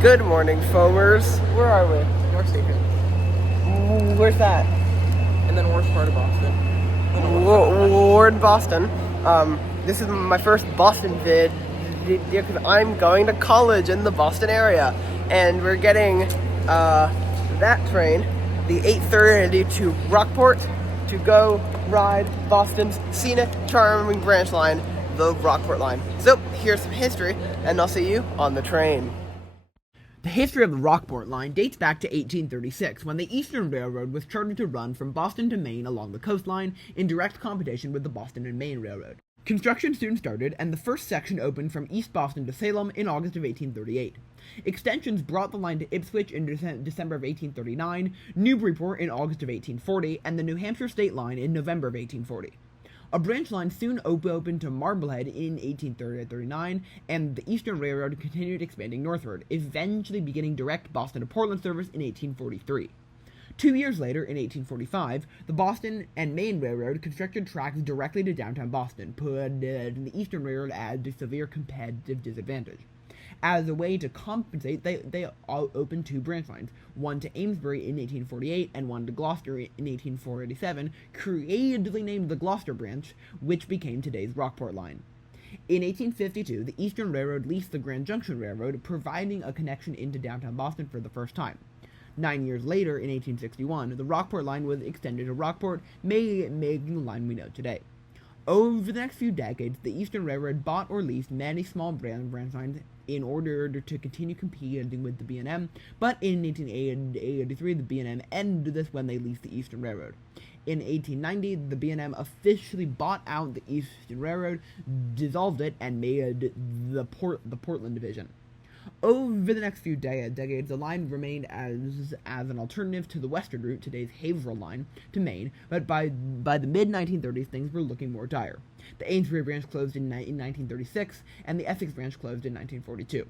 Good morning, foamers. Where are we? North Station. Where's that? And then worst part of Boston. We're in Boston. This is my first Boston vid because I'm going to college in the Boston area, and we're getting that train, the 8:30 to Rockport, to go ride Boston's scenic, charming Branchline, the Rockport line. So here's some history, and I'll see you on the train. The history of the Rockport line dates back to 1836, when the Eastern Railroad was chartered to run from Boston to Maine along the coastline in direct competition with the Boston and Maine Railroad. Construction soon started, and the first section opened from East Boston to Salem in August of 1838. Extensions brought the line to Ipswich in December of 1839, Newburyport in August of 1840, and the New Hampshire State Line in November of 1840. A branch line soon opened to Marblehead in 1839, and the Eastern Railroad continued expanding northward, eventually beginning direct Boston to Portland service in 1843. 2 years later, in 1845, the Boston and Maine Railroad constructed tracks directly to downtown Boston, putting the Eastern Railroad at a severe competitive disadvantage. As a way to compensate, they opened two branch lines, one to Amesbury in 1848 and one to Gloucester in 1847, creatively named the Gloucester branch, which became today's Rockport line. In 1852, the Eastern Railroad leased the Grand Junction Railroad, providing a connection into downtown Boston for the first time. 9 years later, in 1861, the Rockport line was extended to Rockport, making the line we know today. Over the next few decades, the Eastern Railroad bought or leased many small branch lines in order to continue competing with the B&M, but in 1883, the B&M ended this when they leased the Eastern Railroad. In 1890, the B&M officially bought out the Eastern Railroad, dissolved it, and made the Portland Division. Over the next few decades, the line remained as an alternative to the western route, today's Haverhill line, to Maine, but by the mid-1930s, things were looking more dire. The Amesbury branch closed in 1936, and the Essex branch closed in 1942.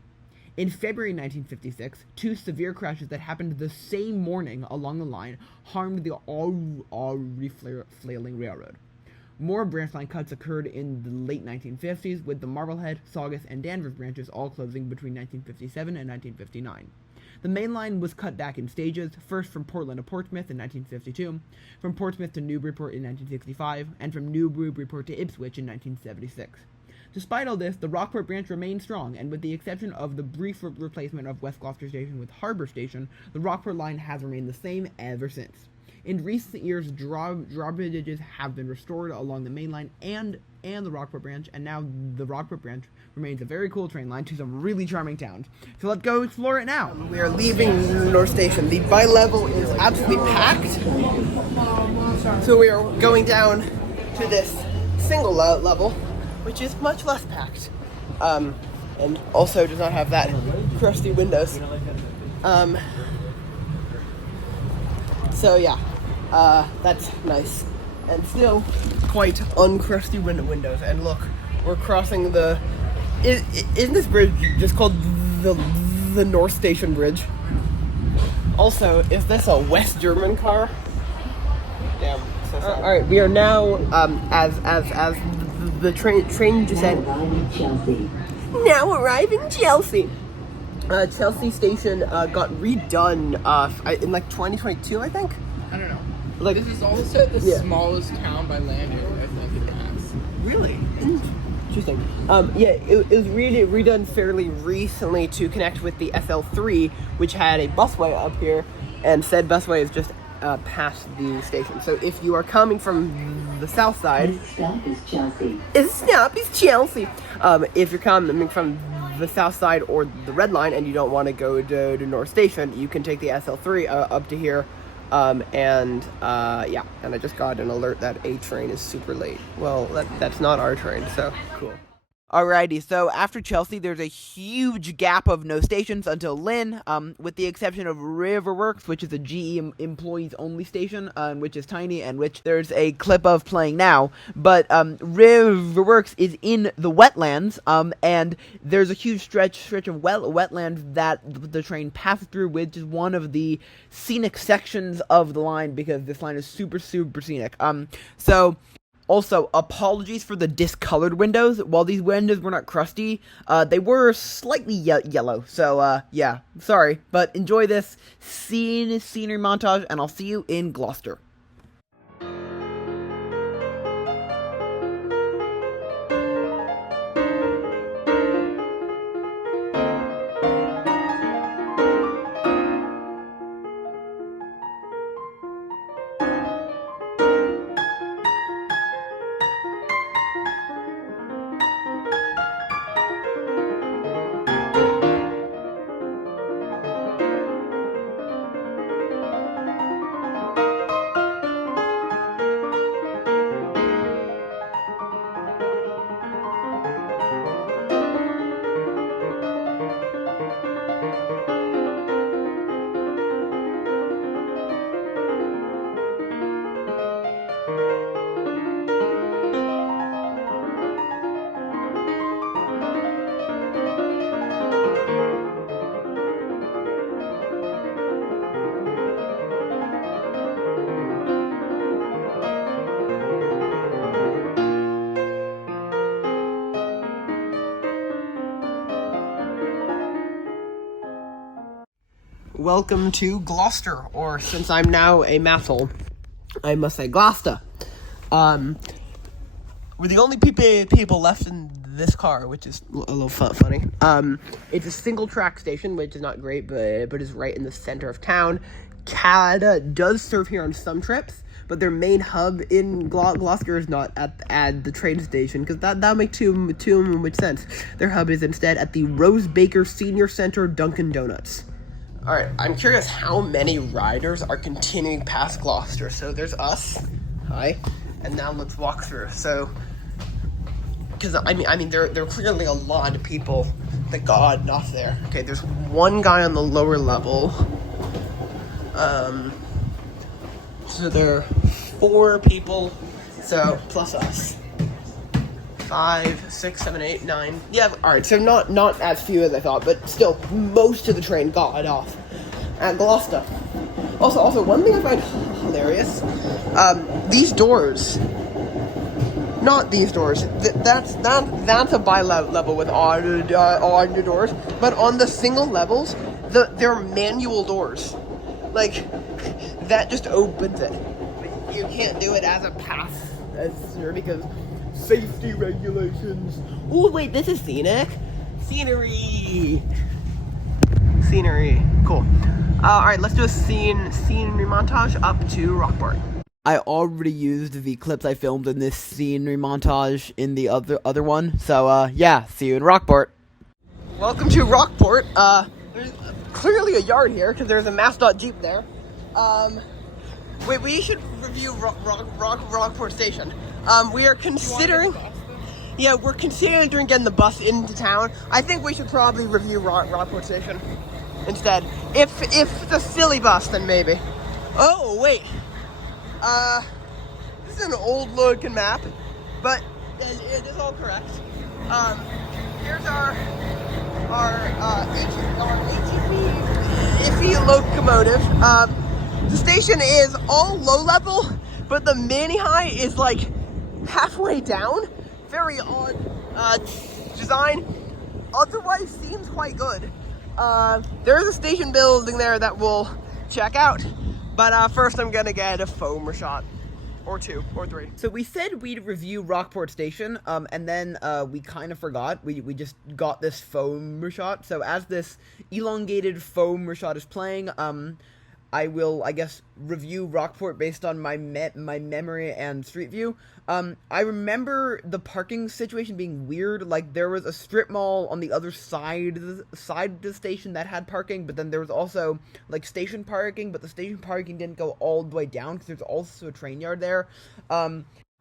In February 1956, two severe crashes that happened the same morning along the line harmed the already flailing railroad. More branch line cuts occurred in the late 1950s, with the Marblehead, Saugus, and Danvers branches all closing between 1957 and 1959. The main line was cut back in stages, first from Portland to Portsmouth in 1952, from Portsmouth to Newburyport in 1965, and from Newburyport to Ipswich in 1976. Despite all this, the Rockport branch remained strong, and with the exception of the brief replacement of West Gloucester Station with Harbour Station, the Rockport line has remained the same ever since. In recent years, drawbridges have been restored along the main line and the Rockport branch, and now the Rockport branch remains a very cool train line to some really charming towns. So let's go explore it now. We are leaving North Station. The bi-level is absolutely packed, so we are going down to this single level, which is much less packed, and also does not have that crusty windows. So yeah, that's nice, and still quite uncrusty windows. And look, we're crossing the. Isn't this bridge just called the North Station Bridge? Also, is this a West German car? Damn. So sad. All right, we are now as the train just said. Now arriving Chelsea. Chelsea Station got redone in like 2022, I think. I don't know. Like, this is also the smallest town by land area, I think, in Mass. Really? Interesting. It was really redone fairly recently to connect with the SL3, which had a busway up here, and said busway is just past the station. So if you are coming from the south side, This stop is Chelsea. If you're coming from the south side or the red line and you don't want to go to North Station, you can take the SL3 up to here, and I just got an alert that a train is super late. Well, that's not our train, so cool. Alrighty, so after Chelsea, there's a huge gap of no stations until Lynn, with the exception of Riverworks, which is a GE employees-only station, which is tiny, and which there's a clip of playing now. But Riverworks is in the wetlands, and there's a huge stretch of wetland that the train passes through, which is one of the scenic sections of the line, because this line is super scenic. So Also, apologies for the discolored windows. While these windows were not crusty, they were slightly yellow. So, yeah, sorry. But enjoy this scenery montage, and I'll see you in Gloucester. Welcome to Gloucester, or since I'm now a mathol, I must say Gloucester. We're the only people left in this car, which is a little funny. It's a single track station, which is not great, but is right in the center of town. CATA does serve here on some trips, but their main hub in Gloucester is not at the train station, because that makes too much sense. Their hub is instead at the Rose Baker Senior Center Dunkin' Donuts. Alright, I'm curious how many riders are continuing past Gloucester. So there's us. Hi. And now let's walk through. So, because I mean, there are clearly a lot of people that got off there. Okay, there's one guy on the lower level. So there are 4 people. So, plus us. 5, 6, 7, 8, 9. Yeah, alright, so not as few as I thought, but still, most of the train got off at Gloucester. Also, one thing I find hilarious, these doors, not these doors, that's a bi-level with audio doors, but on the single levels, they're manual doors. Like, that just opens it. But you can't do it as a passenger because safety regulations. Oh wait, this is Scenic. Scenery. Cool. Alright, let's do a scenery montage up to Rockport. I already used the clips I filmed in this scenery montage in the other one. So, yeah, see you in Rockport. Welcome to Rockport. There's clearly a yard here because there's a Mascot Jeep there. Wait, we should review Rockport Station. We are considering... Yeah, we're considering getting the bus into town. I think we should probably review Rockport Station instead. If it's a silly bus, then maybe. Oh, wait. This is an old looking map, but it is all correct. Here's our HEV locomotive. The station is all low level, but the mini high is like halfway down. Very odd design. Otherwise, seems quite good. There's a station building there that we'll check out. But first, I'm gonna get a foam shot. Or 2, or 3. So we said we'd review Rockport Station, and then we kind of forgot. We just got this foam shot. So as this elongated foam shot is playing, I will, I guess, review Rockport based on my memory and street view. I remember the parking situation being weird. Like, there was a strip mall on the other side of the station that had parking, but then there was also, like, station parking, but the station parking didn't go all the way down, because there's also a train yard there.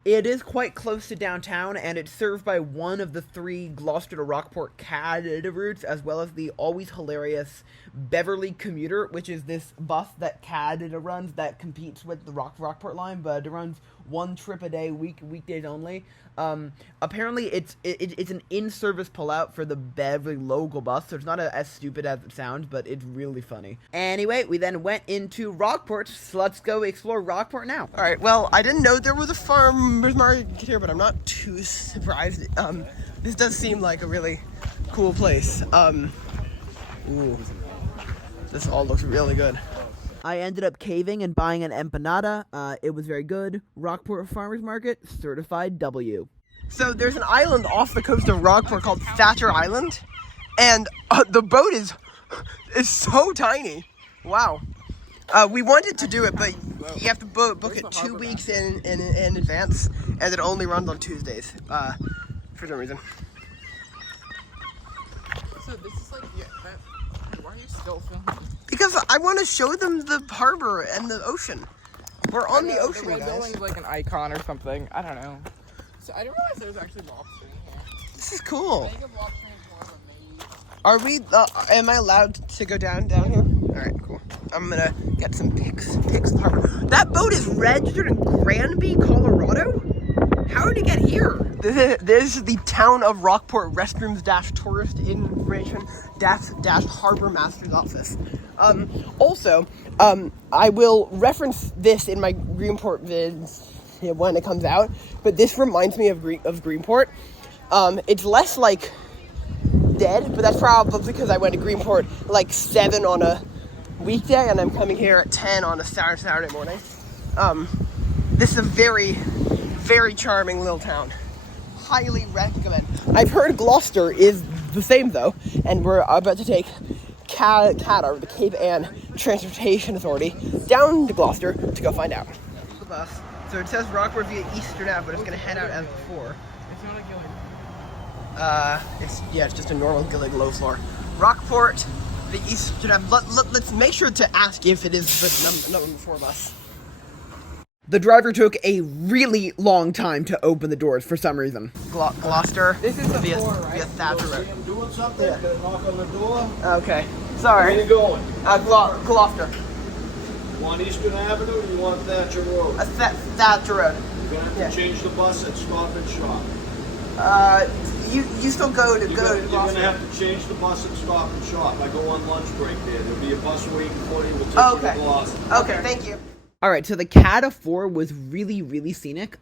It is quite close to downtown, and it's served by one of the 3 Gloucester to Rockport CATA routes, as well as the always hilarious Beverly commuter, which is this bus that CATA runs that competes with the Rockport line, but it runs one trip a day, weekdays only. Apparently it's an in-service pullout for the Beverly local bus, so it's not as stupid as it sounds, but it's really funny. Anyway, we then went into Rockport, so let's go explore Rockport now. All right, well, I didn't know there was a farmer's market here, but I'm not too surprised. This does seem like a really cool place. Ooh, this all looks really good. I ended up caving and buying an empanada. It was very good. Rockport Farmers Market, certified W. So there's an island off the coast of Rockport called Thatcher Island, and the boat is so tiny. Wow. We wanted to do it, but you have to book it 2 weeks in advance, and it only runs on Tuesdays, for some reason. So this is like, why are you still filming? Because I want to show them the harbor and the ocean. We're on the ocean, the red guys. building is like an icon or something. I don't know. So I didn't realize there was actually lobster in here. This is cool. I think of lobster as more of a maze. Are we, am I allowed to go down here? Alright, cool. I'm gonna get some pics of the harbor. That boat is registered in Granby, Colorado? How did it get here? This is the town of Rockport restrooms tourist information harbor master's office. Also, I will reference this in my Greenport vids when it comes out, but this reminds me of Greenport. It's less like dead, but that's probably because I went to Greenport like 7 on a weekday and I'm coming here at 10 on a Saturday morning. This is a very, very charming little town. Highly recommend. I've heard Gloucester is the same though, and we're about to take CATA, or the Cape Ann Transportation Authority, down to Gloucester to go find out. The bus. So it says Rockport via Eastern Ave, but it's going to head out as before. It's not a Gillig. It's just a normal Gillig low floor. Rockport, the Eastern Ave. Let's make sure to ask if it is the number 4 bus. The driver took a really long time to open the doors for some reason. Gloucester. This is the via 4, right? Via Thatcher Road. Doing something? Yeah. Gonna knock on the door? Okay. Sorry. Where you going? Gloucester. You want Eastern Avenue or you want Thatcher Road? Thatcher Road. You're gonna have to change the bus at Stop and Shop. You still go to You're gonna Gloucester. have to change the bus at Stop and Shop. I go on lunch break there. There'll be a bus waiting for you. We'll take you Okay. to Gloucester. Okay, thank you. Alright, so the CATA 4 was really, really scenic.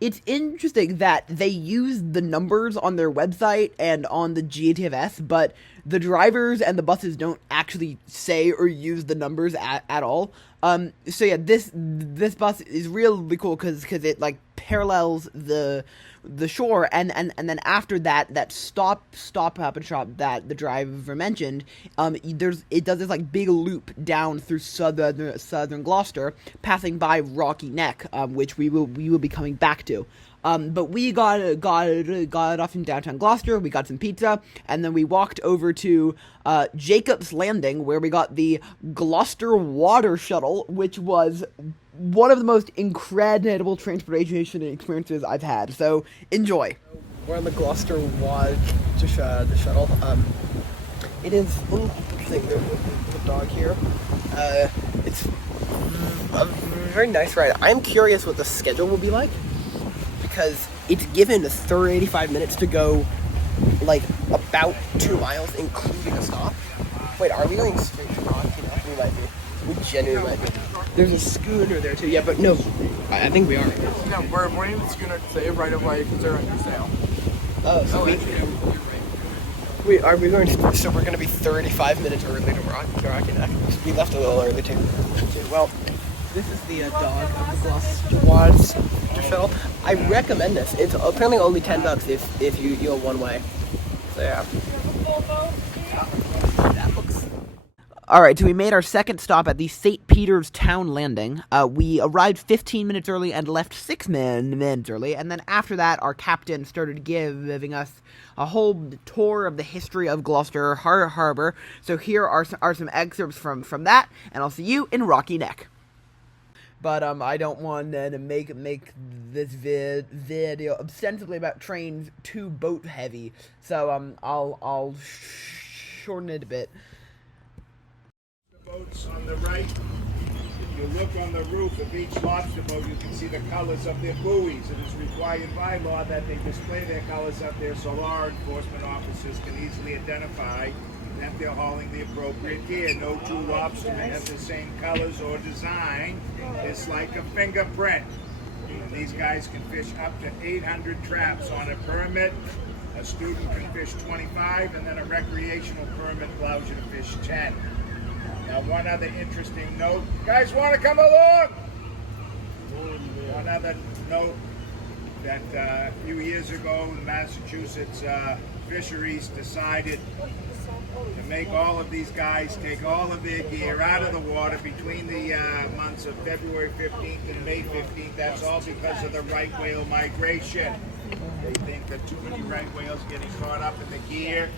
It's interesting that they used the numbers on their website and on the GATFS, but the drivers and the buses don't actually say or use the numbers at all. So yeah, this bus is really cool because it like parallels the shore, and then after that stop and shop that the driver mentioned, it does this like big loop down through southern Gloucester, passing by Rocky Neck, which we will be coming back to. But we got off in downtown Gloucester. We got some pizza, and then we walked over to Jacob's Landing, where we got the Gloucester Water Shuttle, which was one of the most incredible transportation experiences I've had. So enjoy. We're on the Gloucester Water Shuttle. It is interesting. There's a dog here. It's a very nice ride. I'm curious what the schedule will be like, because it's given 85 minutes to go like about 2 miles, including a stop. Wait, are we going straight to Rocky? No, we might be. We genuinely might be. There's a schooner there too. Yeah, but no, I think we are. No, we're waiting the schooner to say right away because they're under sale. Oh, so are we going to, so we're going to be 35 minutes early to Rocky Neck. We left a little early too. Well, this is the dog of the Gloucester Water Shuttle. I recommend this. It's apparently only $10 if you go one way. So yeah. That looks. Alright, so we made our second stop at the St. Peter's Town Landing. We arrived 15 minutes early and left 6 minutes early, and then after that, our captain started giving us a whole tour of the history of Gloucester Harbor. So here are some excerpts from that, and I'll see you in Rocky Neck. But I don't want to make this video ostensibly about trains too boat heavy, so I'll shorten it a bit. Boats on the right. you look on the roof of each lobster boat, you can see the colors of their buoys. It is required by law that they display their colors up there so law enforcement officers can easily identify that they're hauling the appropriate gear. No two lobstermen have the same colors or design. It's like a fingerprint. And these guys can fish up to 800 traps on a permit. A student can fish 25, and then a recreational permit allows you to fish 10. Now, one other interesting note. You guys want to come along? One other note that a few years ago, the Massachusetts fisheries decided to make all of these guys take all of their gear out of the water between the months of February 15th and May 15th. That's all because of the right whale migration. They think that too many right whales getting caught up in the gear.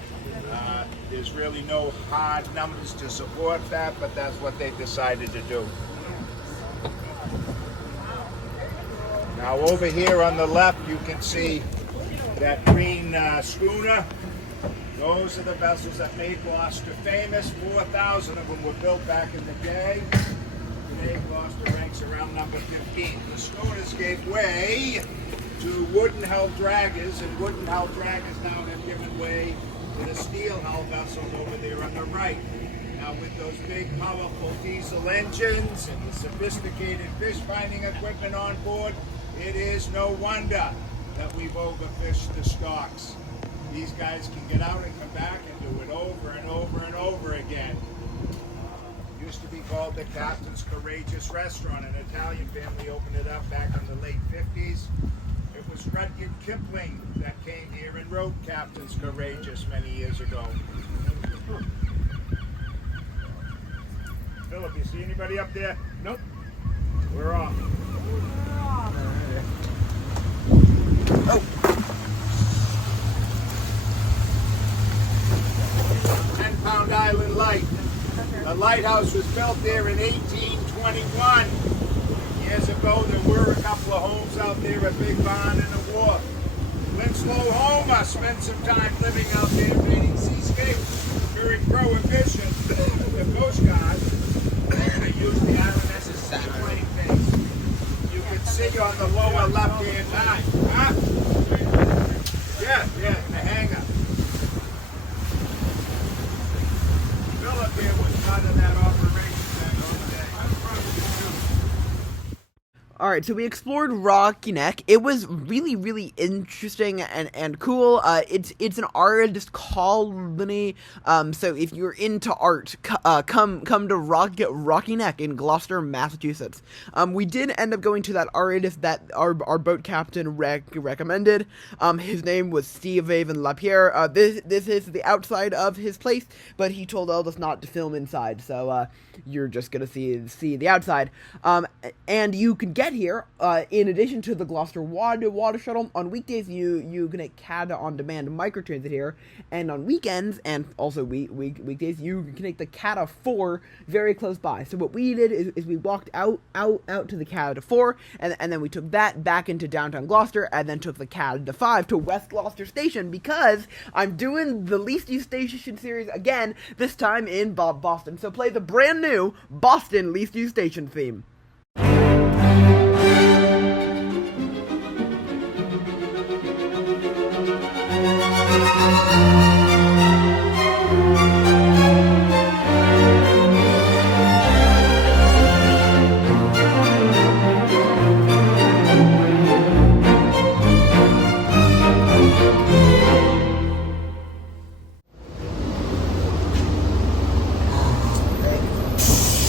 There's really no hard numbers to support that, but that's what they decided to do. Now over here on the left, you can see that green schooner. Those are the vessels that made Gloucester famous. 4,000 of them were built back in the day. Today, Gloucester ranks around number 15. The schooners gave way to wooden-hulled draggers, and wooden-hulled draggers now have given way to the steel-hulled vessels over there on the right. Now, with those big, powerful diesel engines and the sophisticated fish-finding equipment on board, it is no wonder that we've overfished the stocks. These guys can get out and come back and do it over and over and over again. Used to be called the Captain's Courageous Restaurant. An Italian family opened it up back in the late 50s. It was Rudyard Kipling that came here and wrote Captain's Courageous many years ago. Philip, you see anybody up there? Nope. We're off. Oh. 10-pound island light. The lighthouse was built there in 1821. Years ago, there were a couple of homes out there, a big barn and a wharf. Winslow Homer spent some time living out there painting seascapes during Prohibition. The Coast Guard used the island as a seaplane base. You can see on the lower left-hand side. Huh? Yeah, the hangar. Philip here was part of that operation back in the day. Alright, so we explored Rocky Neck. It was really, really interesting and cool. It's an artist colony, so if you're into art, come to Rocky Neck in Gloucester, Massachusetts. We did end up going to that artist that our boat captain recommended. His name was Steven Lapierre. This is the outside of his place, but he told all of us not to film inside, so you're just gonna see the outside. And you can get here, in addition to the Gloucester water shuttle. On weekdays, you can get CATA on-demand microtransit here, and on weekends, and also weekdays, you can take the CATA 4 very close by. So what we did is we walked out to the CATA 4, and then we took that back into downtown Gloucester, and then took the CATA 5 to West Gloucester Station, because I'm doing the Least Used Station series again, this time in Boston. So play the brand new Boston Least Used Station theme.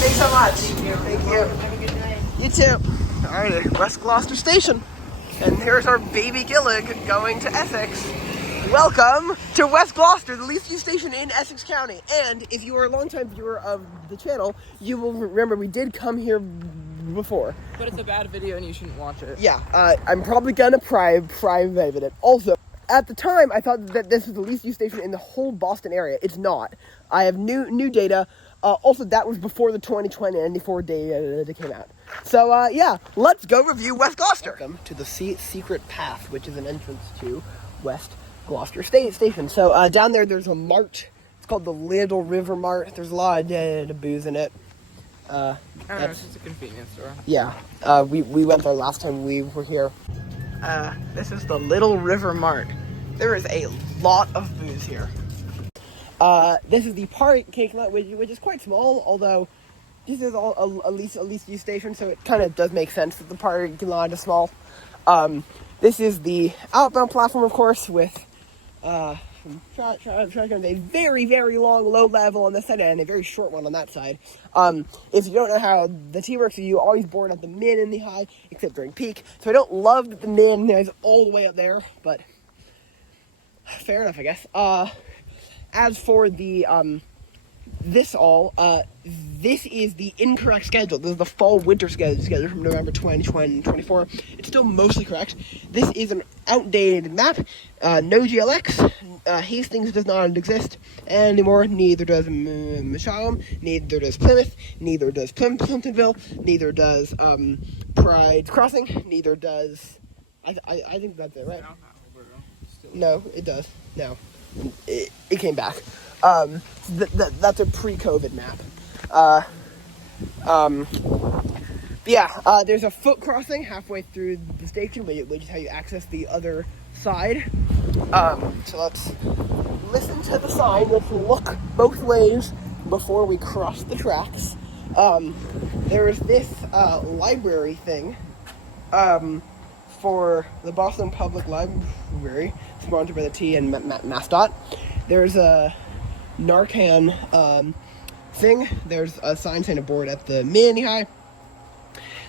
Thanks so much. Thank you. Have a good day. You too. Alright, West Gloucester Station. And here's our baby Gillig going to Essex. Welcome to West Gloucester, the least used station in Essex County. And if you are a longtime viewer of the channel, you will remember we did come here before. But it's a bad video and you shouldn't watch it. Yeah, I'm probably gonna private it. Also, at the time, I thought that this was the least used station in the whole Boston area. It's not. I have new data. Also, that was before the 2020 94 data came out. So, yeah, let's go review West Gloucester. Welcome to the Secret Path, which is an entrance to West Gloucester Station. So, down there's a mart. It's called the Little River Mart. There's a lot of booze in it. I don't know, That's- it's just a convenience store. Yeah, we went there last time we were here. This is the Little River Mart. There is a lot of booze here. This is the parking lot, which is quite small, although this is all a lease use station, so it kind of does make sense that the parking lot is small. This is the outbound platform, of course, with shotguns, a very, very long low level on this side and a very short one on that side. If you don't know how the T works, you always board at the mid and the high, except during peak. So I don't love that the mid is all the way up there, but fair enough, I guess. As for the this is the incorrect schedule. This is the fall-winter schedule from November 2024. It's still mostly correct. This is an outdated map. No GLX. Hastings does not exist anymore. Neither does Masham. Neither does Plymouth. Neither does Plimptonville. Neither does Pride's Crossing. Neither does... I think that's it, right? No, it does. No. It came back. That's a pre-COVID map. There's a foot crossing halfway through the station, which is how you access the other side. So let's listen to the sign. Let's look both ways before we cross the tracks. There is this library thing for the Boston Public Library, sponsored by the T and Mascot. There's a Narcan thing. There's a sign saying aboard at the mini high.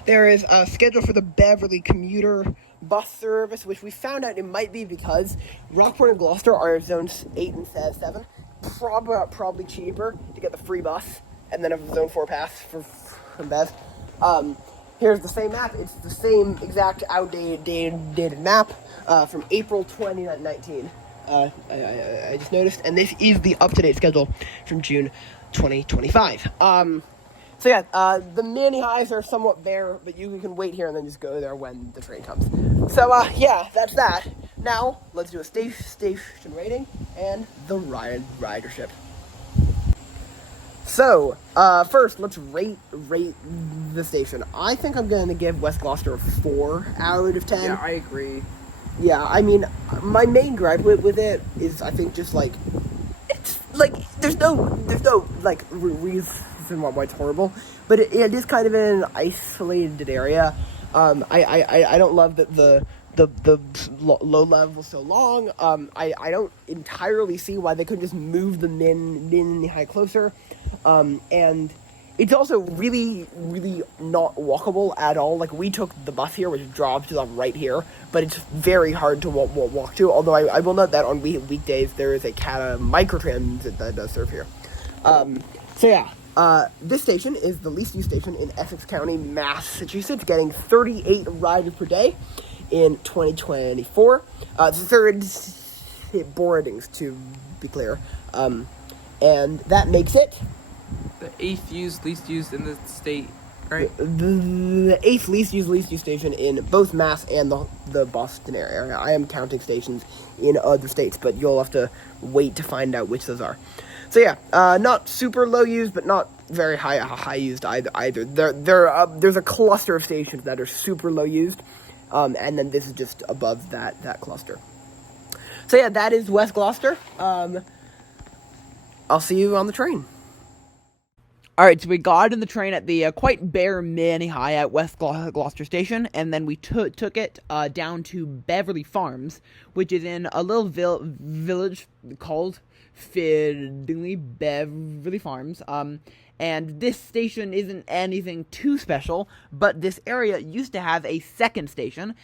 There is a schedule for the Beverly commuter bus service, which we found out it might be because Rockport and Gloucester are zones 8 and 7. Probably cheaper to get the free bus and then a zone 4 pass from Bev. Here's the same map. It's the same exact outdated map from April 2019. I just noticed, and this is the up-to-date schedule from June 2025. The mini highs are somewhat bare, but you can wait here and then just go there when the train comes. So, that's that. Now, let's do a station rating and the ridership. So, first, let's rate the station. I think I'm going to give West Gloucester a 4 out of 10. Yeah, I agree. Yeah, I mean, my main gripe with it is, I think, just, like, it's, like, there's no, like, reason why it's horrible, but it is kind of in an isolated area. I don't love that the low level is so long. I don't entirely see why they couldn't just move the min and the high closer. And it's also really, really not walkable at all. Like, we took the bus here, which drops to the right here, but it's very hard to walk to, although I will note that on weekdays there is a CATA microtransit that does serve here. This station is the least used station in Essex County, Massachusetts, getting 38 riders per day in 2024. Third boardings, to be clear. And that makes it The 8th least used in the state, right? the 8th least used station in both Mass and the Boston area. I am counting stations in other states, but you'll have to wait to find out which those are. So not super low used, but not very high used either. There's a cluster of stations that are super low used, and then this is just above that cluster. So that is West Gloucester. I'll see you on the train. Alright, so we got in the train at the quite bare mini high at West Gloucester Station, and then we took it down to Beverly Farms, which is in a little village called Fiddly Beverly Farms. And this station isn't anything too special, but this area used to have a second station,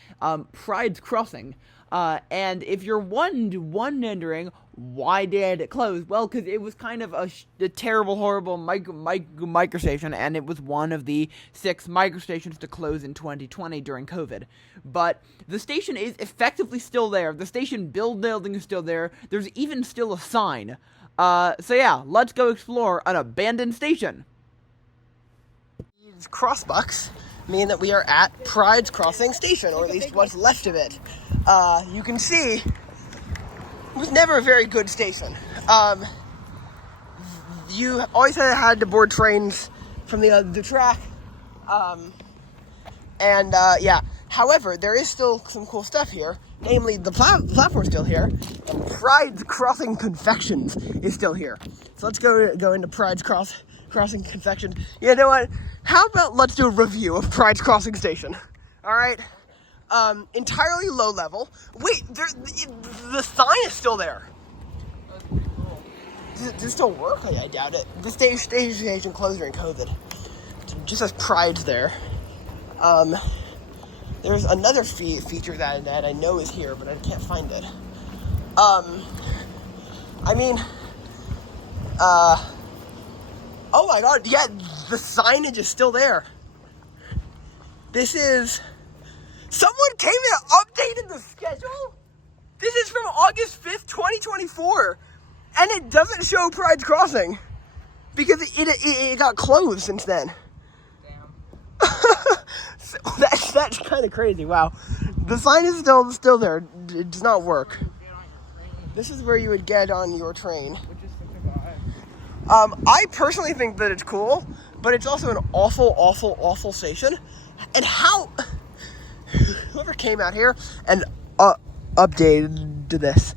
Pride's Crossing. And if you're wondering why did it close, well, because it was kind of a terrible, horrible microstation, and it was one of the 6 microstations to close in 2020 during COVID. But the station is effectively still there. The station building is still there. There's even still a sign. Let's go explore an abandoned station. These crossbucks mean that we are at Pride's Crossing Station, or at least what's left of it. You can see it was never a very good station. You always had to board trains from the track. Yeah. However, there is still some cool stuff here. Namely, the platform's still here, and Pride's Crossing Confections is still here. So let's go into Pride's Crossing Confections. You know what? How about let's do a review of Pride's Crossing Station? All right. Entirely low level. Wait, the sign is still there. Does it still work? I doubt it. The station closed during COVID. It just says Pride's there. There's another feature that I know is here, but I can't find it. Oh my god, yeah, the signage is still there. Someone came and updated the schedule? This is from August 5th, 2024, and it doesn't show Pride's Crossing, because it got closed since then. So that's kind of crazy. Wow, the sign is still there. It does not work. This is where you would get on your train. Which is such a vibe. I personally think that it's cool, but it's also an awful station. And how whoever came out here and updated this,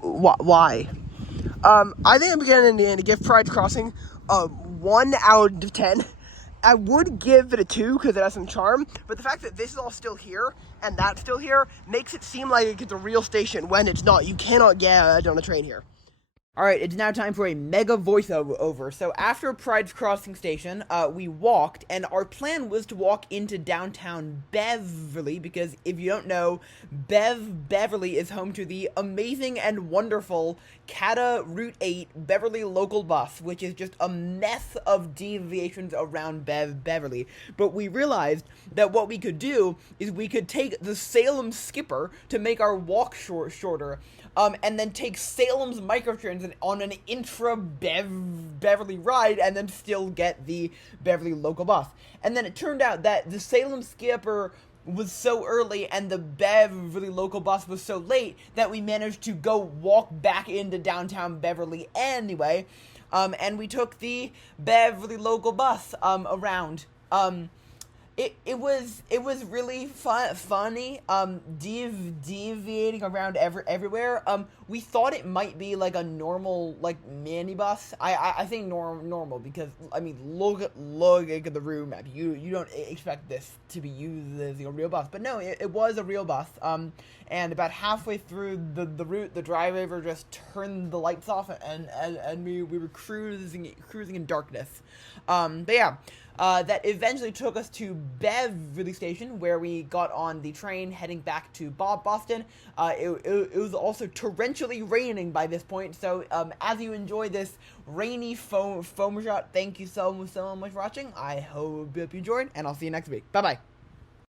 why? I think I'm beginning to give Pride's Crossing a 1 out of 10. I would give it a 2 because it has some charm, but the fact that this is all still here and that's still here makes it seem like it's a real station when it's not. You cannot get on the train here. Alright, it's now time for a mega voiceover. So after Pride's Crossing Station, we walked, and our plan was to walk into downtown Beverly, because if you don't know, Beverly is home to the amazing and wonderful CATA Route 8 Beverly local bus, which is just a mess of deviations around Beverly. But we realized that what we could do is we could take the Salem Skipper to make our walk shorter, and then take Salem's microtransit on an intra-Beverly ride, and then still get the Beverly local bus. And then it turned out that the Salem Skipper was so early and the Beverly local bus was so late that we managed to go walk back into downtown Beverly anyway, and we took the Beverly local bus around. It was really funny, deviating around everywhere. We thought it might be like a normal, like, minibus. I think normal, because, I mean, look at the route map. You don't expect this to be used as a real bus, but no, it was a real bus. And about halfway through the route, the driver just turned the lights off, and we were cruising in darkness. But yeah. That eventually took us to Beverly Station, where we got on the train heading back to Boston. It was also torrentially raining by this point, so as you enjoy this rainy foam shot, thank you so much for watching. I hope you enjoyed, and I'll see you next week. Bye-bye.